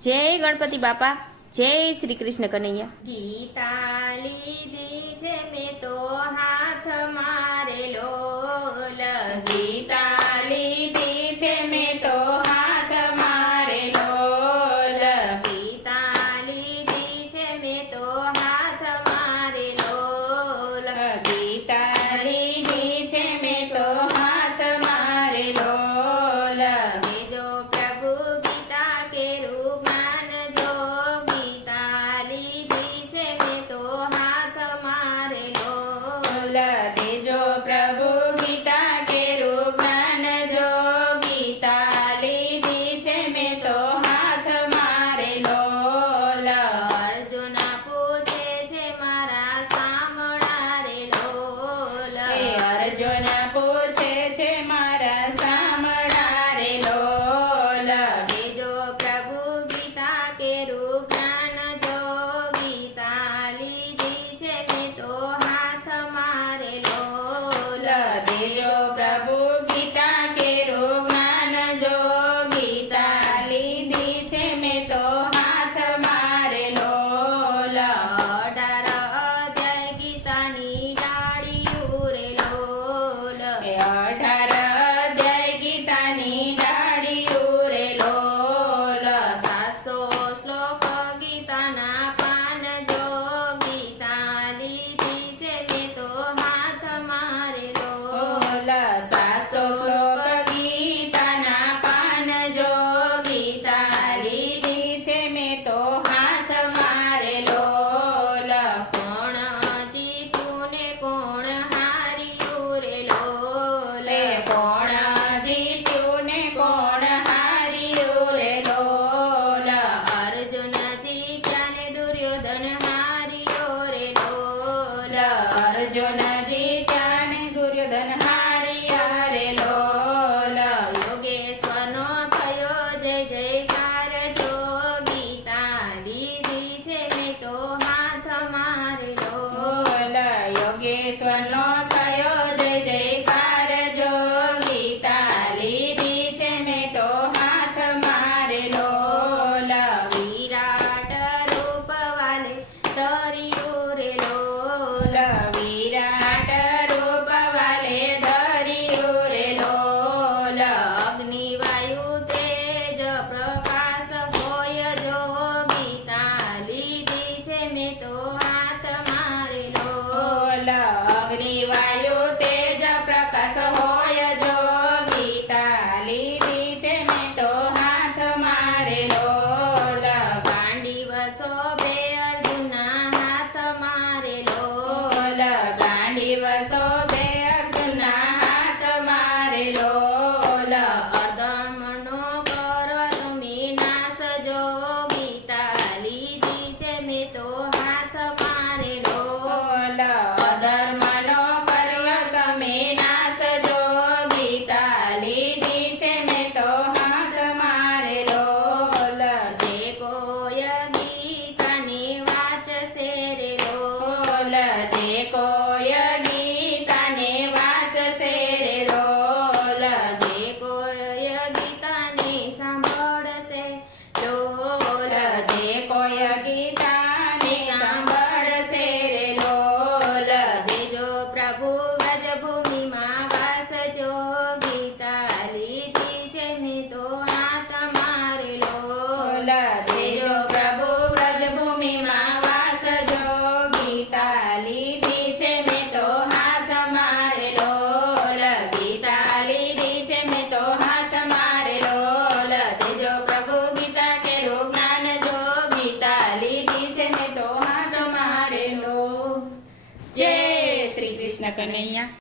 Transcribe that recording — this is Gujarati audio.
જય ગણપતિ બાપા, જય શ્રી કૃષ્ણ કનૈયા. ગીતા લીધી છે મેં તો હાથ મારેલો, ગીતા લીધી છે મેં તો હાથ મારેલો, ગીતા લીધી છે મેં તો હાથ મારેલો, ગીતા લીધી છે મેં તો હાથ મારેલો. જો પ્રભુ ગીતા કેરું જ્ઞાન જો, ગીતા લીધી છે મેં તો હાથ મારેલો, દેજો પ્રભુ ગીતા કેરું જ્ઞાન જો, ગીતા લીધી છે મેં તો હાથ મારેલો. અર્જુન પૂછે છે મારા સામળા રે લોલ, અર્જુન પૂછે છે મારા સામળા રે લોલ, દેજો પ્રભુ ગીતા કેરું જ્ઞાન જો, ગીતા લીધી છે મેં તો હાથ મારેલો, દેજો પ્રભુ ગીતા કેરું જ્ઞાન જો, ગીતા લીધી છે મેં તો હાથ મારેલો. 18 અધ્યાય ગીતાની ડાળીયું રે લોલ, 18 અધ્યાય ગીતાની ડાળીયું રે લોલ, 700 શ્લોક ગીતાના પાન જો, ગીતા લીધી છે મેં તો હાથ મારેલો, 700 શ્લોક ગીતાના પાન જો, ગીતા લીધી છે મેં તો હાથ મારેલો. કોણ જીત્યું ને કોણ હાર્યું રે લોલ, કોણ જીત્યું ને કોણ હાર્યું રે લોલ, અર્જુન જીત્યા ને દુર્યોધન હાર્યો રે લોલ, અર્જુન જીત્યા ને દુર્યોધન હાર્યા રે લોલ, યોગેશ્વરનો થયો જય જયકાર જો, ગીતા લીધી છે મેં તો હાથ મારેલો, યોગેશ્વરનો થયો જય જયકાર જો, ગીતા લીધી છે મેં તો હાથ મારેલો. વિરાટ રૂપ વાલે ધર્યું રે લોલ, વિરાટ રૂપ વાલે ધર્યું રે લોલ, અગ્નિ વાયુ તેજ પ્રકાશ હોય જો, ગીતા લીધી છે મેં તો હાથ મારેલો, અગ્નિ વાયુ તેજ પ્રકાશ હોય જો, ગીતા લીધી છે મેં તો હાથ મારેલો. ગાંડીવ શોભે અર્જુનના હાથ મારેલો, ગાંડીવ શોભે અર્જુનના હાથ મારેલો, અધર્મનો કરો તમે નાશ જો, ગીતા લીધી છે મેં તો હાથ મારેલો, અધર્મનો કર્યો તમે નાશ જો, ગીતા લીધી છે મેં તો હાથ મારેલો. જે કોઈ ગીતાની વાંચશે રે લોલ, જે કોઈ ગીતાને વાંચશે રે લોલ, જે કોઈ ગીતાને સાંભળશે લોલ, જે કોઈ ગીતાને સાંભળશે રે લોલ, દેજો પ્રભુ વ્રજભૂમિમાં વાસ જો, ગીતા લીધી છે મેં તો હાથ મારેલો, દેજો પ્રભુ વ્રજભૂમિમાં વાસ જો, ગીતા લીધી છે મેં તો હાથ મારેલો, ગીતા લીધી છે મેં તો હાથ મારેલો, દેજો પ્રભુ ગીતા કેરું જ્ઞાન જો, ગીતા લીધી છે મેં તો હાથ મારેલો. જય શ્રી કૃષ્ણ કનૈયા.